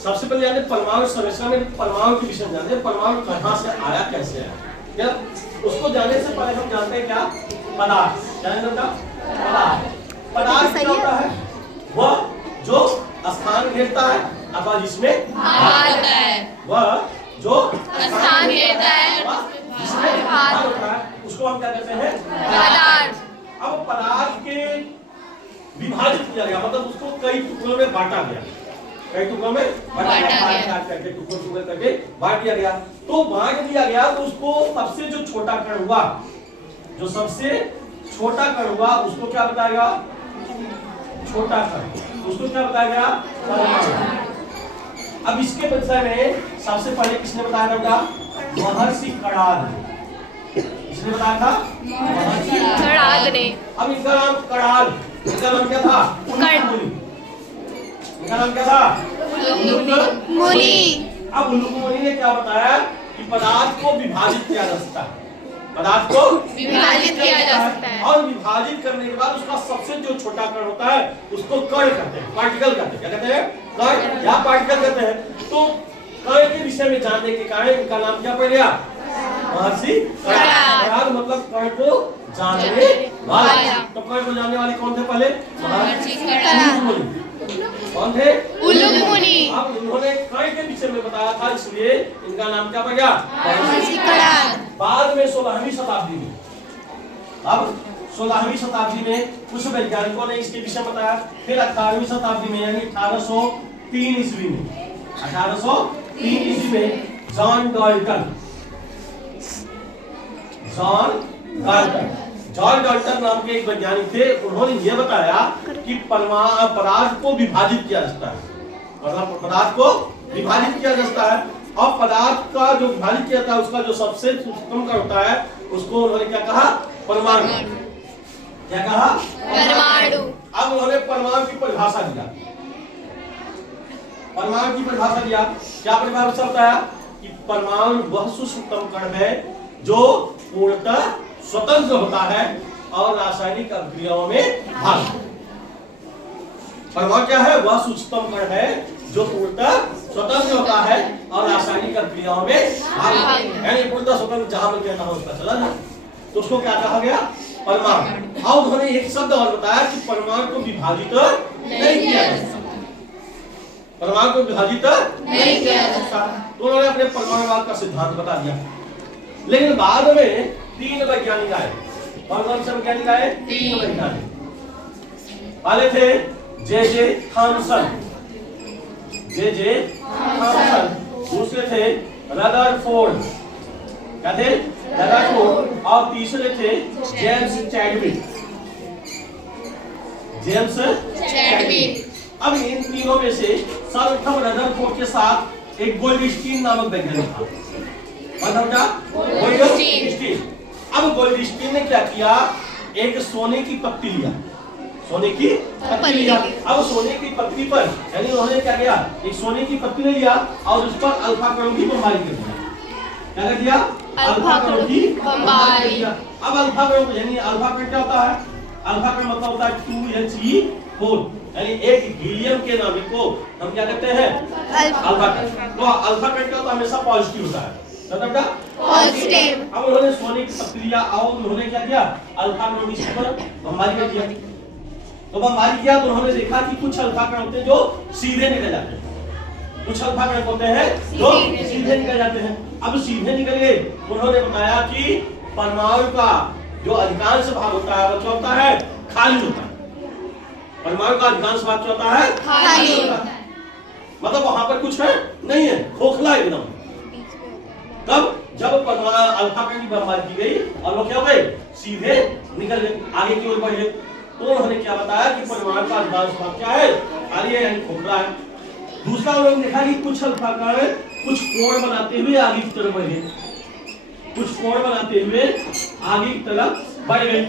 सबसे पहले जानते परमाणु संरचना में परमाणु के विषय में जानते हैं, परमाणु कहाँ से आया कैसे आया, क्या उसको जानने से पहले हम जानते हैं क्या पदार्थ, जानते क्या पदार्थ। पदार्थ क्या होता है, वह जो स्थान घेरता है अथवा जिसमें भार होता है, वह जो स्थान घेरता है जिसमें भार होता है उसको हम क्या कहते हैं पदार्थ। अब पदार्थ के विभाजित किया गया मतलब उसको कई टुकड़ों में बांटा गया, कई टुकड़ों में बांटा गया, करके टुकड़ों करके बांट दिया गया। तो बांट दिया गया तो उसको सबसे जो छोटा कण हुआ, जो सबसे छोटा कण हुआ उसको क्या बताएगा छोटा कण, उसको क्या बताया गया। अब इसके विषय में सबसे पहले किसने बताया था, महर्षि कणाद, किसने बताया था महर्षि कणाद ने। अब इनका नाम कणाद, इनका नाम क्या था उल्लूक मुनि, इनका नाम क्या था उल्लूक मुनि। अब उल्लूक मुनि ने क्या बताया कि पदार्थ को विभाजित किया जा सकता है, पदार्थ को विभाजित किया जा सकता है और विभाजित करने के बाद उसका सबसे जो छोटा कण होता है उसको कण कहते हैं, पार्टिकल कहते हैं, क्या कहते हैं कण या पार्टिकल कहते हैं। तो कण के विषय में जानने के कारण इनका नाम क्या पड़ गया महर्षि कणाद, मतलब कण को जानने वाला। तो कण को जानने वाले कौन थे पहले महर्षि कणाद, कौन थे उल्लूक मुनि। अब इन्होंने कण के विषय में बताया था इसलिए इनका नाम क्या पड़ गया महर्षि कणाद। बाद में 16वीं शताब्दी में, अब 16वीं शताब्दी में कुछ वैज्ञानिकों ने इसके विषय में बताया। फिर 18वीं शताब्दी में यानी 1803 ईस्वी में, 1803 ईस्वी में जॉन डाल्टन नाम के एक वैज्ञानिक थे, उन्होंने ये बताया कि पदार्थ को विभाजित किया जाता है, मतलब पदार्थ को विभाजित किया जाता है और पदार्थ का जो विभाजित किया जाता है उसका जो सबसे सूक्ष्म कण होता है उसको उन्होंने क्या कहा परमाणु, क्या कहा परमाणु। अब उन्होंने परमाणु की परिभाषा दिया, परमाणु की परिभाषा दिया, क्या परिभाषा बताया कि परमाणु वह सूक्ष्मतम कण है जो पूर्णतः स्वतंत्र होता है और रासायनिक अभिक्रियाओं में भाग। परमाणु क्या है, वह सूक्ष्मतम कण है जो पूर्णतः स्वतंत्र होता है और रासायनिक अभिक्रियाओं में भाग, यानी पूर्णतः स्वतंत्र जहां पर कहता है उसका चला जाए, तो उसको क्या कहा गया परमाणु। और उन्होंने एक शब्द और बताया कि परमाणु को विभाजित नहीं किया जा सकता, परमाणु को विभाजित नहीं किया जा सकता। तो उन्होंने अपने परमाणुवाद का सिद्धांत बता दिया। लेकिन बाद में 3 वैज्ञानिक आए, कौन से वैज्ञानिक आए 3 वैज्ञानिक। पहले थे जे थॉमसन, दूसरे थे रदरफोर्ड, क्या थे रदरफोर्ड, और तीसरे थे जेम्स चैडविक। अब इन तीनों में से सर्वप्रथम रदरफोर्ड के साथ एक गोल्डस्टीन नामक वैज्ञानिक था, गोल्डस्टीन। अब गोल्डस्टीन ने क्या किया, एक सोने की पत्ती लिया, सोने की पत्ती लिया। अब सोने की पत्ती पर यानी उन्होंने क्या किया, एक सोने की पत्ती ले लिया और उस पर अल्फा कणों की बमबारी कर दिया, क्या कर दिया अल्फा कणों की बमबारी। अब अल्फा कणों यानी अल्फा कण क्या होता है, अल्फा कण मतलब होता है 2He4, यानी एक हीलियम के नाभिक को हम क्या कहते हैं अल्फा कण। तो अल्फा कण क्या होता है हमेशा पॉजिटिव होता है, मतलब पॉजिटिव। अब उन्होंने सोने की पत्ती लिया और उन्होंने क्या किया अल्फा कणों की पर बमबारी कर दिया। तो बमबारी किया तो उन्होंने देखा कि कुछ अल्फा कण होते हैं जो सीधे निकल जाते हैं, कुछ अल्फा कण होते हैं जो सीधे निकल जाते हैं। अब सीधे निकल गए, उन्होंने बताया कि परमाणु का जो अधिकांश भाग होता है वो क्या होता है खाली होता है, परमाणु का अधिकांश भाग क्या होता है खाली होता है, मतलब वहां पर कुछ है नहीं है, खोखला एकदम। तब जब परमाणु अल्फा कण की बमबारी की गई और वो क्या हो गए सीधे निकल गए, आगे की ओर बढ़ गए। तो उन्होंने क्या बताया कि परमाणु का अधिकांश भाग क्या है खाली है यानी खोखला है। दूसरा उन्होंने देखा कि कुछ अल्फा कण कुछ कोण बनाते हुए आगे की तरफ बढ़ गए, कुछ कोण बनाते हुए आगे की तरफ बढ़ गए।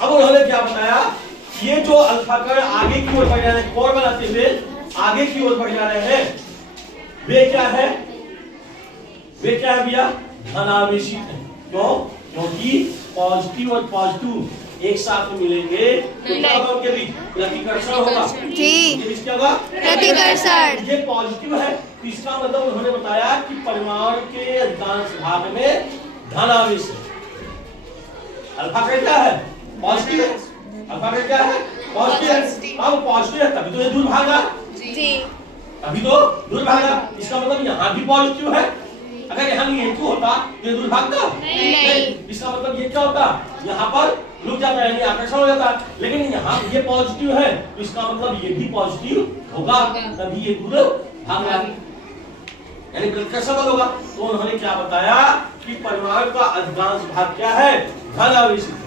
अब उन्होंने क्या बताया, ये जो अल्फा कण आगे की ओर बढ़ रहे हैं, कोण बनाते हुए आगे की ओर बढ़ जा रहे हैं, वे क्या है भैया धनावेशित है। क्यों? क्योंकि पॉजिटिव और पॉजिटिव एक साथ में मिलेंगे तो क्या होगा उनके बीच? प्रतिकर्षण होगा। जी। उनके बीच क्या होगा? प्रतिकर्षण। ये पॉजिटिव है, तो इसका मतलब उन्होंने बताया कि परमाणु के अधिकांश भाग में धन आवेश है। अल्फा का क्या है? पॉजिटिव है। अल्फा का क्या है? पॉजिटिव है। अब पॉजिटिव है तभी तो ये दूर भागा, जी। अभी तो दूर भागा। इसका मतलब यहाँ भी पॉजिटिव है। अगर यहाँ नेगेटिव होता तो ये दूर भागता नहीं। इसका मतलब ये क्या होता? यहाँ पर रुक जाता है, यानी आकर्षण हो जाता। लेकिन यहाँ ये पॉजिटिव है तो इसका मतलब ये भी पॉजिटिव होगा, तभी ये दूर भाग रहा है, यानी प्रतिकर्षण बल होगा। तो उन्होंने क्या बताया कि परमाणु का अधिकांश भाग क्या है? धन आवेशित है।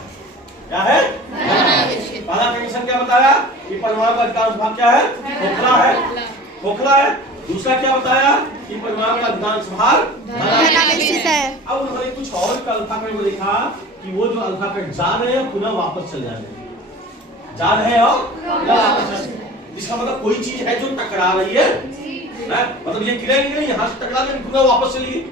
क्या है? पहला कंडीशन क्या बताया कि परमाणु का अधिकांश भाग क्या है? खोखला है। खोखला है। दूसरा क्या बताया कि परमाणु का अधिकांश भाग धन आवेशित है। अब उन्होंने कुछ और अल्फा कण को देखा कि वो जो अल्फा कण जा रहे हैं पुनः वापस चल जा रहे हैं, जा रहे हैं और पुनः वापस चल। इसका मतलब कोई चीज है जो टकरा रही है, मतलब ये किरण नहीं यहाँ से टकरा के पुनः वापस चली गई।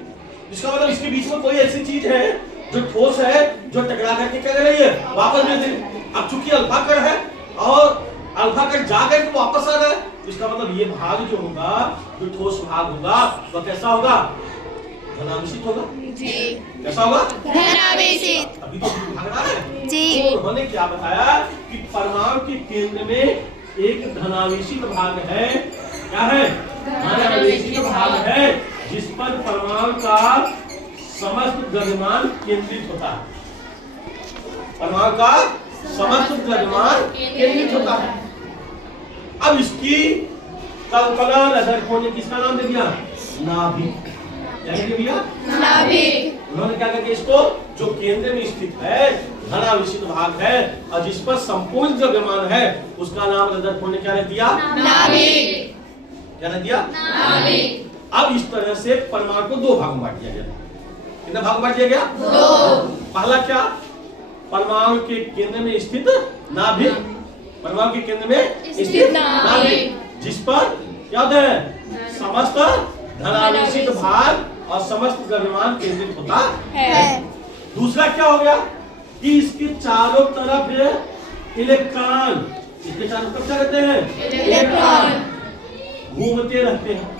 इसका मतलब इसके बीच में कोई ऐसी चीज है जो ठोस है जो टकरा करके क्या कर रही है? वापस भेज रही है। अब चूंकि अल्फा कण है और अल्फा कण जा करके वापस आ रहा है, इसका मतलब ये भाग जो होगा, जो ठोस भाग होगा, वह कैसा होगा? धनावेशित होगा। जी। कैसा होगा? धनावेशित। अभी तो भाग रहा है। जी। तो उन्होंने क्या बताया कि परमाणु के केंद्र में एक धनावेशित भाग है। क्या है? धनावेशित भाग है जिस पर परमाणु का समस्त द्रव्यमान केंद्रित होता है। परमाणु का समस्त द्रव्यमान केंद्रित होता है। अब इसकी कल्पना रदरफोर्ड ने किसका नाम दे दिया? नाभिक। क्या दे दिया? नाभिक। उन्होंने क्या कहा कि इसको जो केंद्र में स्थित है धनावेशित भाग है और जिस पर संपूर्ण द्रव्यमान है उसका नाम रदरफोर्ड ने क्या रख दिया? नाभिक। क्या रख दिया? नाभिक। अब इस तरह से परमाणु को दो भाग में बांट दिया गया। कितने भाग में बांट दिया गया? दो। पहला क्या? परमाणु के केंद्र में स्थित नाभिक। परमाणु के केंद्र में स्थित नाभिक जिस पर क्या होता है? समस्त धनावेशित भाग और समस्त द्रव्यमान केंद्रित होता है। दूसरा क्या हो गया कि इसके चारों तरफ इलेक्ट्रॉन, इसके चारों तरफ क्या रहते हैं? इलेक्ट्रॉन घूमते रहते हैं।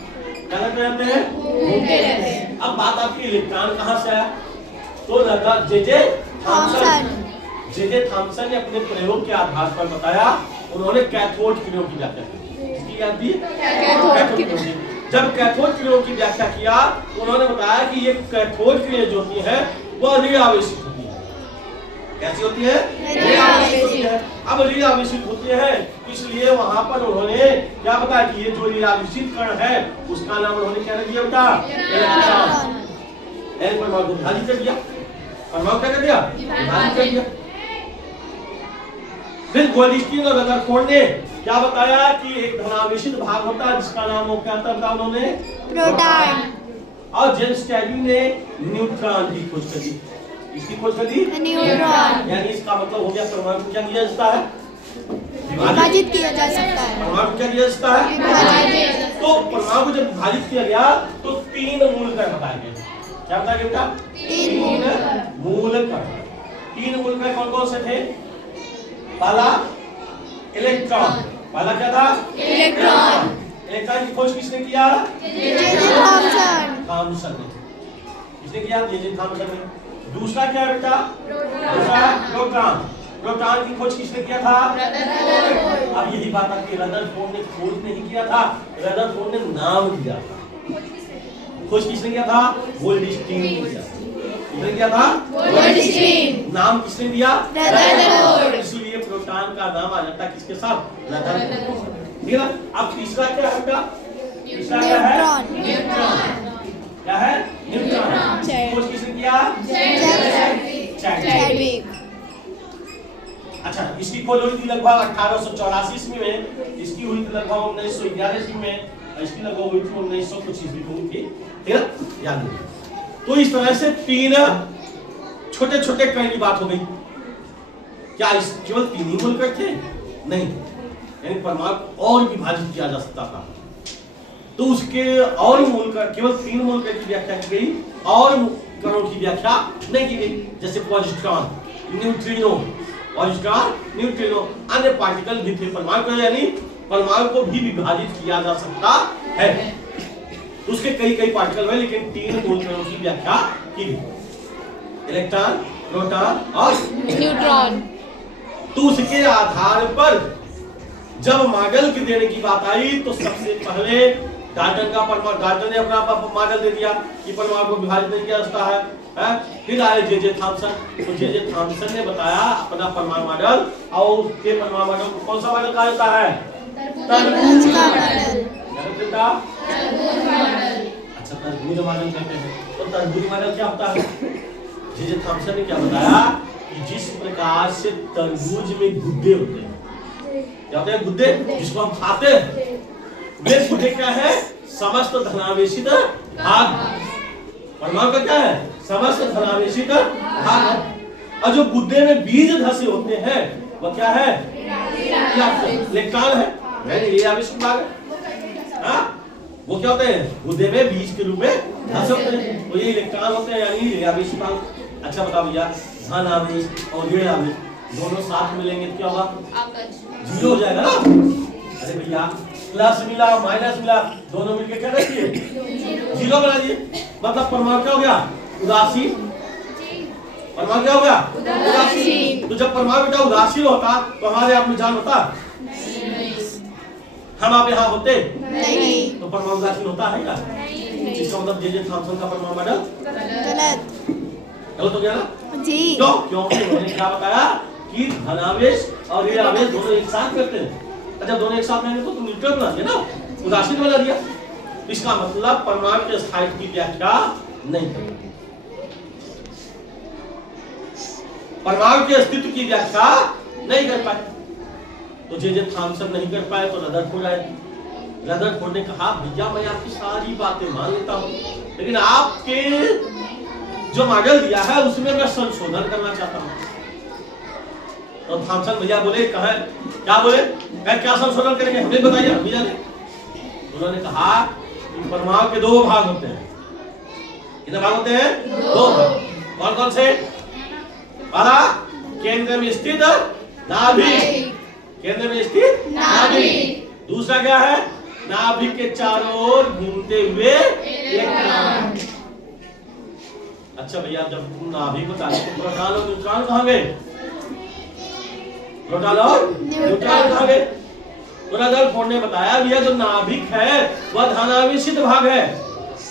क्या रहते हैं? घूमते रहते हैं। अब बात आपकी इलेक्ट्रॉन कहाँ से आया? तो लगा जे थॉमसन ने अपने प्रयोग के आधार पर बताया। उन्होंने कैथोड किरणों की व्याख्या की। इसकी याद दी? कैथोड किरणों की। जब कैथोड किरणों की व्याख्या किया तो उन्होंने बताया कि ये कैथोड किरणें जो होती हैं वो ऋण आवेशित होती है। कैसी होती है? ऋण आवेशित होती है। अब ऋण आवेशित होती है इसलिए वहां पर उन्होंने क्या बताया कि ये जो ऋण आवेशित कण है उसका नाम उन्होंने क्या रख दिया बेटा? इलेक्ट्रॉन। परमाणु को विभाजित कर दिया। परमाणु क्या कर दिया? विभाजित कर दिया। फिर गोल्डस्टीन और रदरफोर्ड ने क्या बताया कि एक धनावेशित भाग होता है जिसका नाम वो क्या था उन्होंने? प्रोटॉन। और जेम्स कैल्विन ने न्यूट्रॉन की खोज कर दी। इसकी खोज कर दी? न्यूट्रॉन। यानी इसका मतलब हो गया परमाणु को क्या किया जाता है? विभाजित किया जा सकता है। परमाणु को क्या किया जाता है? विभाजित। तो परमाणु को जब विभाजित किया गया तो तीन मूल कण बताए गए। क्या बताया गया बेटा? तीन मूल कण। तीन मूल कण कौन कौन से थे? पहला इलेक्ट्रॉन। पहला क्या था? इलेक्ट्रॉन। इलेक्ट्रॉन की खोज किसने किया? थॉमसन ने। किसने किया? थॉमसन ने। दूसरा क्या है बेटा? दूसरा प्रोटॉन। प्रोटॉन की खोज किसने किया था? अब यही बात आपकी रदरफोर्ड ने खोज नहीं किया था, रदरफोर्ड ने नाम दिया था। खोज किसने किया था? गोल्डस्टीन ने किया। किसने किया था? गोल्डस्टीन। नाम किसने दिया? रदरफोर्ड। इसलिए प्रोटॉन का नाम आ जाता है किसके साथ? रदरफोर्ड। ठीक है ना? अब तीसरा क्या है बेटा? तीसरा क्या है? न्यूट्रॉन। क्या है? न्यूट्रॉन। खोज किसने किया? चैडविक। अच्छा, इसकी खोज हुई थी लगभग 1884 ईस्वी में। इसकी हुई थी लगभग 1911 ईस्वी में। इसकी लगभग हुई थी 1900 कुछ ईस्वी में हुई थी। ठीक है? याद रखिए। तो इस तरह से तीन छोटे छोटे कण की बात हो गई। क्या इस केवल तीन ही मूलकण थे? नहीं, यानी परमाणु और विभाजित किया जा सकता था। तो उसके और मूलकण, केवल तीन मूलकण की व्याख्या की गई और कणों की व्याख्या नहीं की गई। जैसे पॉजिट्रॉन, न्यूट्रिनो, पॉजिट्रॉन, न्यूट्रिनो, अन्य पार्टिकल भी थे। परमाणु को यानी परमाणु को भी विभाजित किया जा सकता है। उसके कई पार्टिकल हैं, लेकिन 3 मूल कणों की व्याख्या की गई, इलेक्ट्रॉन, प्रोटॉन और न्यूट्रॉन। तो उसके आधार पर जब मॉडल की देने की बात आई तो सबसे पहले डाल्टन ने अपना मॉडल दे दिया कि परमाणु को विभाजित नहीं किया जाता है। फिर आए जे थॉमसन, तो जे थॉमसन ने बताया अपना परमाणु मॉडल, और उसके परमाणु मॉडल को कौन सा मॉडल कहा जाता है? तरबूज का मॉडल। अच्छा, तरबूज मॉडल कहते हैं। तो तरबूज मॉडल क्या होता है? जे थॉमसन ने क्या बताया कि जिस प्रकार से तरबूज में गुद्दे होते हैं, क्या होते हैं गुद्दे, जिसको हम खाते हैं, वे गुद्दे क्या है? समस्त धनावेशित भाग। परमाणु का क्या है? समस्त धनावेशित भाग। और जो गुद्दे में बीज धसे होते हैं वह क्या है? इलेक्ट्रॉन है, ये आवेशित भाग है। हाँ, वो क्या होते हैं? गुद्दे में बीज के रूप में धसे होते हैं, तो ये इलेक्ट्रॉन होते हैं, यानी ये आवेशित भाग। अच्छा बताओ भैया, धन आवेश और ऋण आवेश दोनों साथ मिलेंगे तो क्या होगा? जीरो हो जाएगा ना। अरे भैया, प्लस मिला माइनस मिला, दोनों मिलकर क्या रखिए? जीरो बना दिए। मतलब परमाणु क्या हो गया? उदासीन। परमाणु क्या हो गया? उदासीन। तो जब परमाणु बेटा उदासीन होता तो हमारे आप में जान होता? हम आप यहाँ होते नहीं। तो परमाणु उदासीन होता है क्या? इसका मतलब जे थॉमसन का परमाणु मॉडल गलत हो गया ना जी। क्यों? क्योंकि उन्होंने क्या बताया कि धनावेश और ऋण आवेश दोनों एक साथ करते हैं। अच्छा, दोनों एक साथ रहेंगे तो न्यूट्रल बना दिया ना, उदासीन बना दिया। इसका मतलब परमाणु के स्थायित्व की व्याख्या नहीं करेंगे, परमाणु के अस्तित्व की व्याख्या नहीं कर पाए। तो जे थॉमसन नहीं कर पाए तो रदरफोर्ड आए। रदरफोर्ड ने कहा भैया मैं आपकी सारी बातें मान लेता हूं, लेकिन आपके जो मॉडल दिया है उसमें मैं संशोधन करना चाहता हूं। तो थॉमसन भैया बोले कहा क्या बोले? क्या संशोधन करेंगे हमें बताइए, हम भी जाने। उन्होंने कहा कि परमाणु के 2 भाग होते हैं। कितने भाग होते हैं? 2 भाग। कौन कौन से? पहला, केंद्र में स्थित नाभिक, केंद्र में स्थित नाभिक। दूसरा क्या है? नाभिक के चारों ओर घूमते हुए इलेक्ट्रॉन। अच्छा भैया, जब तुम नाभिक बता रहे तो प्रोटॉन और न्यूट्रॉन कहां गए? प्रोटॉन और न्यूट्रॉन कहां गए? तो रदरफोर्ड ने बताया भैया जो नाभिक है वह धनावेशित भाग है।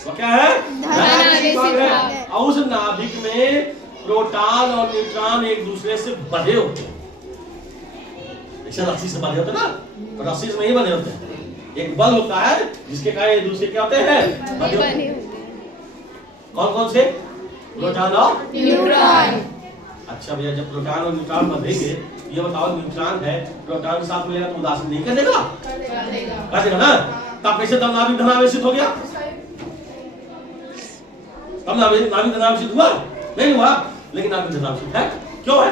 वो क्या है? धनावेशित भाग है। और उस नाभिक में प्रोटॉन और न्यूट्रॉन एक दूसरे से बंधे होते हैं। रस्सी से बंधे होते हैं ना, तो रस्सी से नहीं बंधे होते हैं। एक बल होता है जिसके कारण एक दूसरे क्या होते हैं? बंधे होते हैं। कौन कौन से? प्रोटॉन और न्यूट्रॉन। अच्छा भैया, जब प्रोटॉन और न्यूट्रॉन बंधेंगे, ये बताओ न्यूट्रॉन है, प्रोटॉन साथ मिलेगा तो उदासीन नहीं कर देगा? कर देगा ना। तब कैसे तब नाभिक धनावेशित हो गया? तब नाभिक धनावेशित हुआ? नहीं हुआ, लेकिन नाभिक धनावेशित है। क्यों है?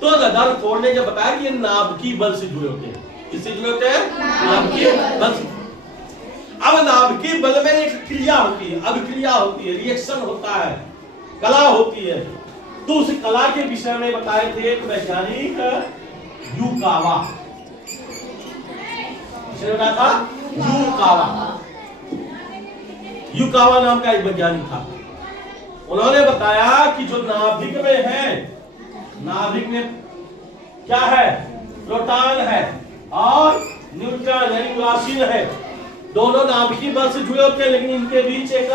तो रदरफोर्ड ने जब बताया कि ये नाभिकीय बल से जुड़े होते हैं। किससे जुड़े होते हैं? नाभिकीय बल से। अब नाभिकीय बल में एक क्रिया होती है, अभिक्रिया होती है, रिएक्शन होता है, कला होती है। तो उस कला के विषय में बताए थे एक वैज्ञानिक युकावा। किसने बताया था? युकावा। युकावा नाम का एक वैज्ञानिक था। उन्होंने बताया कि जो नाभिक में है, नाभिक में क्या है? प्रोटॉन है और न्यूट्रॉन यानी उदासीन है। दोनों नाभिकीय बल से जुड़े होते हैं, लेकिन इनके बीच एक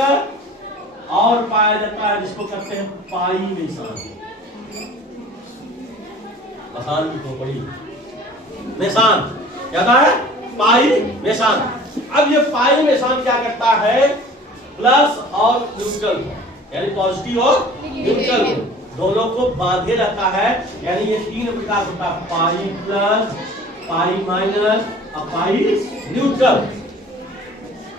और पाया जाता है जिसको कहते हैं पाई मेसान। मसान की खोपड़ी, मेसान क्या है? पाई मेसान। अब ये पाई मेसान क्या करता है? प्लस और न्यूट्रल यानी पॉजिटिव और न्यूट्रल दोनों को बांधे रहता है। यानी ये 3 प्रकार होता है, पाई प्लस, पाई माइनस और pi neutral.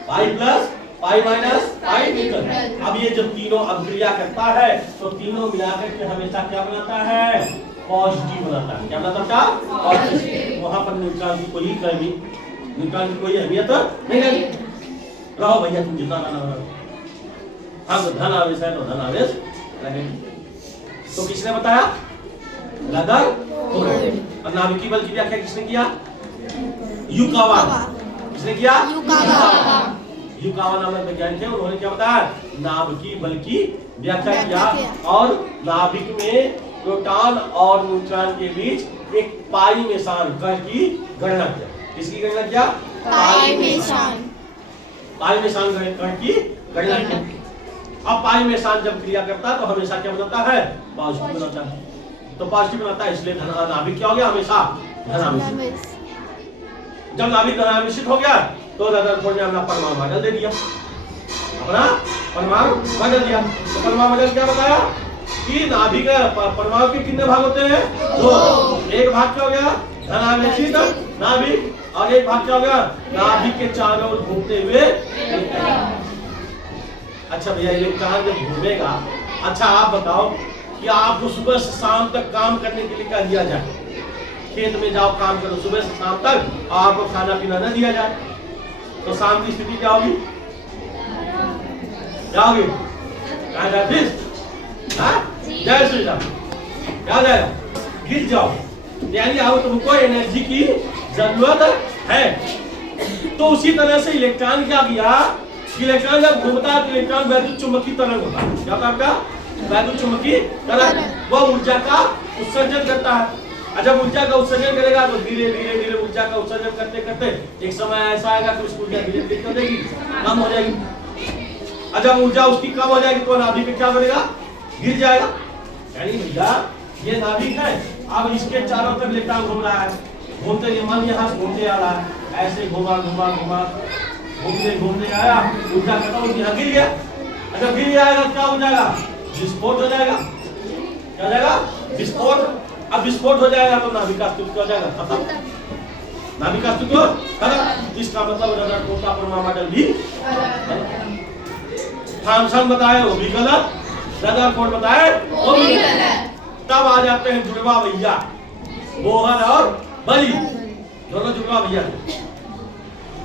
Pi plus, pi minus, pi neutral. अब ये जब तीनों अभिक्रिया करता है तो तीनों मिलाकर के हमेशा क्या बनाता है? पॉजिटिव बनाता है। क्या बनाता है? पॉजिटिव। वहां पर न्यूट्रॉन की कोई कमी, न्यूट्रॉन की कोई अहमियत नहीं रहती। रहो भैया तुम जितना लाना हो। हाँ, तो धन आवेश है तो धन आवेश लगेगा। तो किसने बताया? Leather code. और नाभिकीय बल की व्याख्या किसने किया? युकावा। किसने किया? युकावा। युकावा नामक वैज्ञानिक थे, उन्होंने क्या बताया? नाभिकीय बल की व्याख्या किया और नाभिक में प्रोटॉन और न्यूट्रॉन के बीच एक पाई मेशान कण की गणना किया। किसकी गणना किया? पाई मेशान कण की गणना किया। अब पाई मेशान जब क्रिया करता है तो हमेशा क्या बनाता है? पॉजिटिव बनाता है। तो पॉजिटिव बनाता है, इसलिए नाभिक क्या हो गया? हमेशा धनावेशित। जब नाभिक धनावेशित हो गया तो रदरफोर्ड ने अपना परमाणु मॉडल दे दिया, अपना परमाणु मॉडल दिया। तो परमाणु मॉडल क्या बताया कि नाभिक परमाणु के कितने भाग होते हैं? 2। एक भाग क्या हो गया? धनावेशित नाभिक, और एक भाग क्या हो गया? नाभिक के चारों ओर घूमते हुए इलेक्ट्रॉन। अच्छा भैया, इलेक्ट्रॉन जब घूमेगा, अच्छा आप बताओ कि आपको सुबह से शाम तक काम करने के लिए क्या दिया जाए? खेत में जाओ काम करो सुबह से शाम तक, और आपको खाना पीना न दिया जाए तो शाम की स्थिति क्या होगी? क्या होगी? जय श्री राम। क्या जाएगा? गिर जाओ। यानी अब तुमको एनर्जी की जरूरत है। तो उसी तरह से इलेक्ट्रॉन क्या किया? इलेक्ट्रॉन जब घूमता है तो इलेक्ट्रॉन वैद्युत चुंबकीय तरंग होता है। क्या होता है आपका? वैद्युत चुंबकीय तरंग। वह ऊर्जा का उत्सर्जन करता है, और जब ऊर्जा का उत्सर्जन करेगा तो धीरे धीरे धीरे ऊर्जा का उत्सर्जन करते करते एक समय ऐसा आएगा कि उसकी ऊर्जा धीरे धीरे क्या हो जाएगी? कम हो जाएगी। और जब ऊर्जा उसकी कम हो जाएगी तो नाभिक पे क्या बनेगा? गिर जाएगा। यानी भैया ये नाभिक है, अब इसके चारों तरफ इलेक्ट्रॉन घूम रहा है, घूमते मन यहाँ से घूमते आ रहा है, ऐसे घुमा घुमा घुमा घूमते घूमते आया, ऊर्जा खत्म हो गया, गिर गया। अच्छा गिर जाएगा क्या हो जाएगा? विस्फोट हो जाएगा। क्या हो जाएगा? विस्फोट। अब विस्फोट हो जाएगा तो नाभिक का अस्तित्व हो जाएगा खत्म। नाभिक का अस्तित्व खत्म। इसका मतलब रदरफोर्ड का परमाणु मॉडल भी थॉमसन बताए वो भी गलत, रदरफोर्ड बताए वो भी गलत। तब आ जाते हैं जुड़वा भैया, बोहर और बली, दोनों जुड़वा भैया।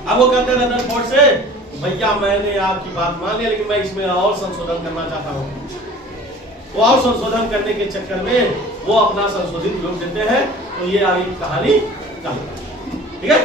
अब वो कहते हैं रदरफोर्ड से, भैया मैंने आपकी बात मान ली लेकिन मैं इसमें और संशोधन करना चाहता हूँ। वो और संशोधन करने के चक्कर में वो अपना संशोधित योग देते हैं, तो ये आगे कहानी चलती है। ठीक है।